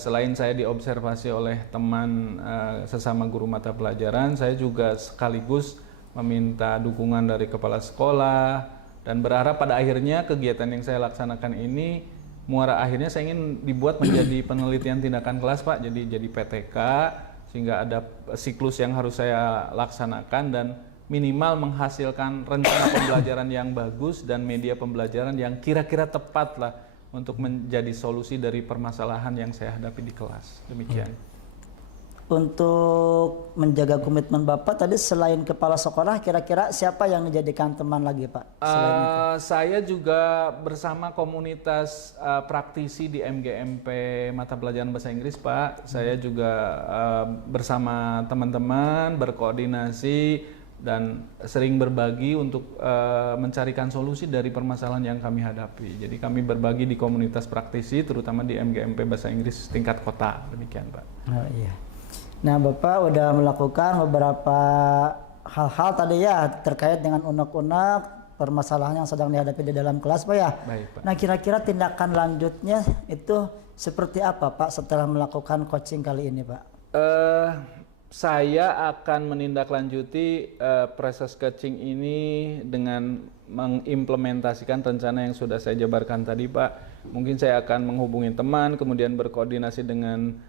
Selain saya diobservasi oleh teman sesama guru mata pelajaran, saya juga sekaligus meminta dukungan dari kepala sekolah dan berharap pada akhirnya kegiatan yang saya laksanakan ini muara akhirnya saya ingin dibuat menjadi penelitian tindakan kelas, Pak. Jadi PTK sehingga ada siklus yang harus saya laksanakan dan minimal menghasilkan rencana pembelajaran yang bagus dan media pembelajaran yang kira-kira tepat lah untuk menjadi solusi dari permasalahan yang saya hadapi di kelas. Demikian. Untuk menjaga komitmen Bapak tadi selain kepala sekolah, kira-kira siapa yang dijadikan teman lagi, Pak? Saya juga bersama komunitas praktisi di MGMP mata pelajaran bahasa Inggris, Pak. Saya juga bersama teman-teman berkoordinasi dan sering berbagi untuk mencarikan solusi dari permasalahan yang kami hadapi. Jadi kami berbagi di komunitas praktisi, terutama di MGMP bahasa Inggris tingkat kota. Demikian, Pak. Oh, iya. Nah, Bapak udah melakukan beberapa hal-hal tadi ya terkait dengan unek-unek permasalahan yang sedang dihadapi di dalam kelas, Pak ya. Baik, Pak. Nah, kira-kira tindakan lanjutnya itu seperti apa, Pak, setelah melakukan coaching kali ini, Pak? Saya akan menindaklanjuti proses coaching ini dengan mengimplementasikan rencana yang sudah saya jabarkan tadi, Pak. Mungkin saya akan menghubungi teman, kemudian berkoordinasi dengan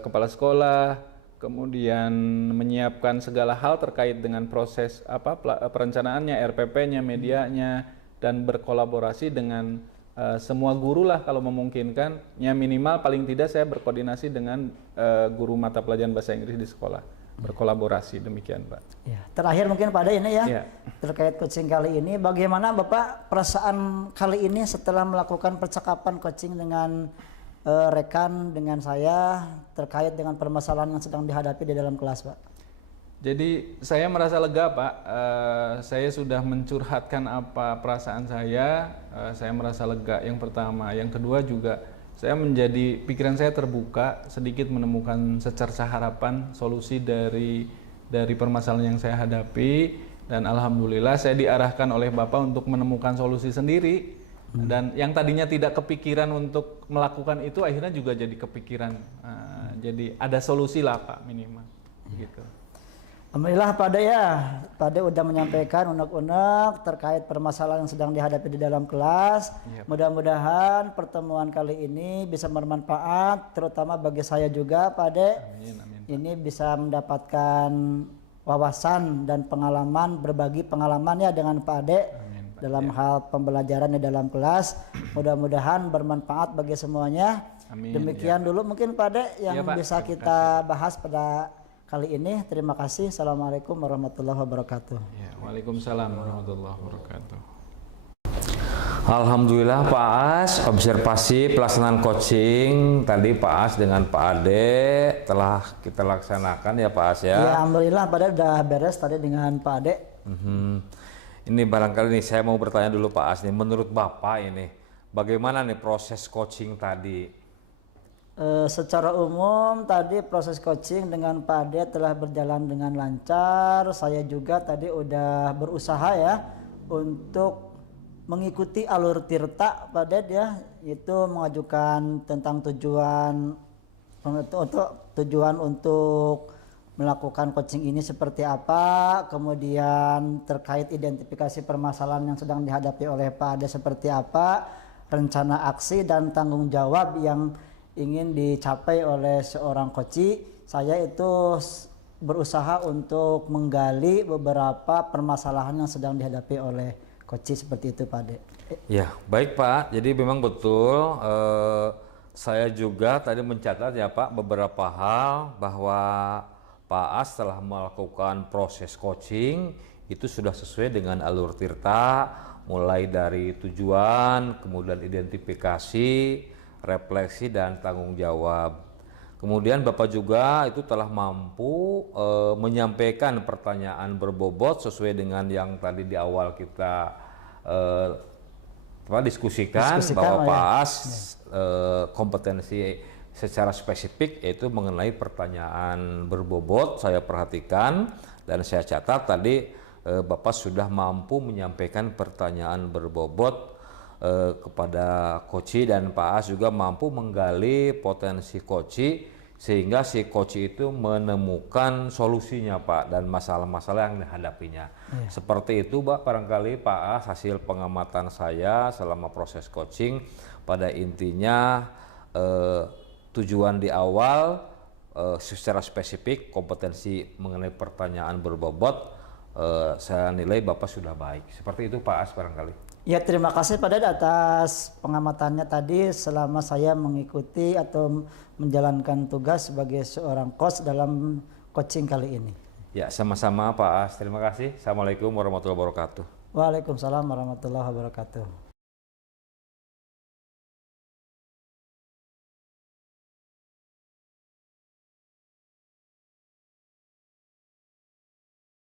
kepala sekolah, kemudian menyiapkan segala hal terkait dengan proses perencanaannya, RPP-nya, medianya, dan berkolaborasi dengan semua guru lah kalau memungkinkan. Ya minimal paling tidak saya berkoordinasi dengan guru mata pelajaran bahasa Inggris di sekolah, berkolaborasi. Demikian, Pak. Ya, terakhir mungkin pada ini ya, terkait coaching kali ini, bagaimana Bapak perasaan kali ini setelah melakukan percakapan coaching dengan rekan dengan saya terkait dengan permasalahan yang sedang dihadapi di dalam kelas, Pak. Jadi saya merasa lega, Pak. Saya sudah mencurhatkan apa perasaan saya. Saya merasa lega. Yang pertama, yang kedua juga saya pikiran saya terbuka, sedikit menemukan secerca harapan solusi dari permasalahan yang saya hadapi. Dan alhamdulillah saya diarahkan oleh Bapak untuk menemukan solusi sendiri. Dan yang tadinya tidak kepikiran untuk melakukan itu akhirnya juga jadi kepikiran. Jadi ada solusi lah, Pak, minimal. Gitu. Alhamdulillah Pak Ade ya, Pak Ade udah menyampaikan unek-unek terkait permasalahan yang sedang dihadapi di dalam kelas. Iya, Pak. Mudah-mudahan pertemuan kali ini bisa bermanfaat, terutama bagi saya juga Pak Ade. Amin, amin. Ini bisa mendapatkan wawasan dan pengalaman, berbagi pengalaman ya dengan Pak Ade Amin, Pak. dalam hal pembelajaran di dalam kelas. Mudah-mudahan bermanfaat bagi semuanya. Amin. Demikian dulu mungkin Pak Ade yang Iya, Pak. bisa Terima kita bahas pada kali ini. Terima kasih. Assalamualaikum warahmatullahi wabarakatuh. Ya, Waalaikumsalam warahmatullahi wabarakatuh. Alhamdulillah Pak As, observasi pelaksanaan coaching tadi Pak As dengan Pak Ade telah kita laksanakan ya Pak As ya. Ya, alhamdulillah Pak Ade udah beres tadi dengan Pak Ade. Ini barangkali nih saya mau bertanya dulu Pak As nih, menurut Bapak ini bagaimana nih proses coaching tadi? Secara umum tadi proses coaching dengan Pak Ade telah berjalan dengan lancar. Saya juga tadi udah berusaha ya untuk mengikuti alur Tirta Pak Ade ya, itu mengajukan tentang tujuan untuk melakukan coaching ini seperti apa, kemudian terkait identifikasi permasalahan yang sedang dihadapi oleh Pak Ade seperti apa, rencana aksi dan tanggung jawab yang ingin dicapai oleh seorang coach. Saya itu berusaha untuk menggali beberapa permasalahan yang sedang dihadapi oleh coach seperti itu Pak Ade. Ya baik Pak, jadi memang betul saya juga tadi mencatat ya Pak beberapa hal bahwa Pak As telah melakukan proses coaching itu sudah sesuai dengan alur Tirta, mulai dari tujuan, kemudian identifikasi, refleksi dan tanggung jawab. Kemudian Bapak juga itu telah mampu menyampaikan pertanyaan berbobot sesuai dengan yang tadi di awal kita diskusikan bahwa Pak As kompetensi secara spesifik yaitu mengenai pertanyaan berbobot saya perhatikan dan saya catat tadi Bapak sudah mampu menyampaikan pertanyaan berbobot kepada coach dan Pak As juga mampu menggali potensi coach sehingga si coach itu menemukan solusinya Pak dan masalah-masalah yang dihadapinya. Seperti itu Pak, barangkali Pak As hasil pengamatan saya selama proses coaching pada intinya tujuan di awal secara spesifik kompetensi mengenai pertanyaan berbobot saya nilai Bapak sudah baik. Seperti itu Pak As barangkali. Ya, terima kasih Pak Ade atas pengamatannya tadi selama saya mengikuti atau menjalankan tugas sebagai seorang coach dalam coaching kali ini. Ya, sama-sama Pak As. Terima kasih. Assalamualaikum warahmatullahi wabarakatuh. Waalaikumsalam warahmatullahi wabarakatuh.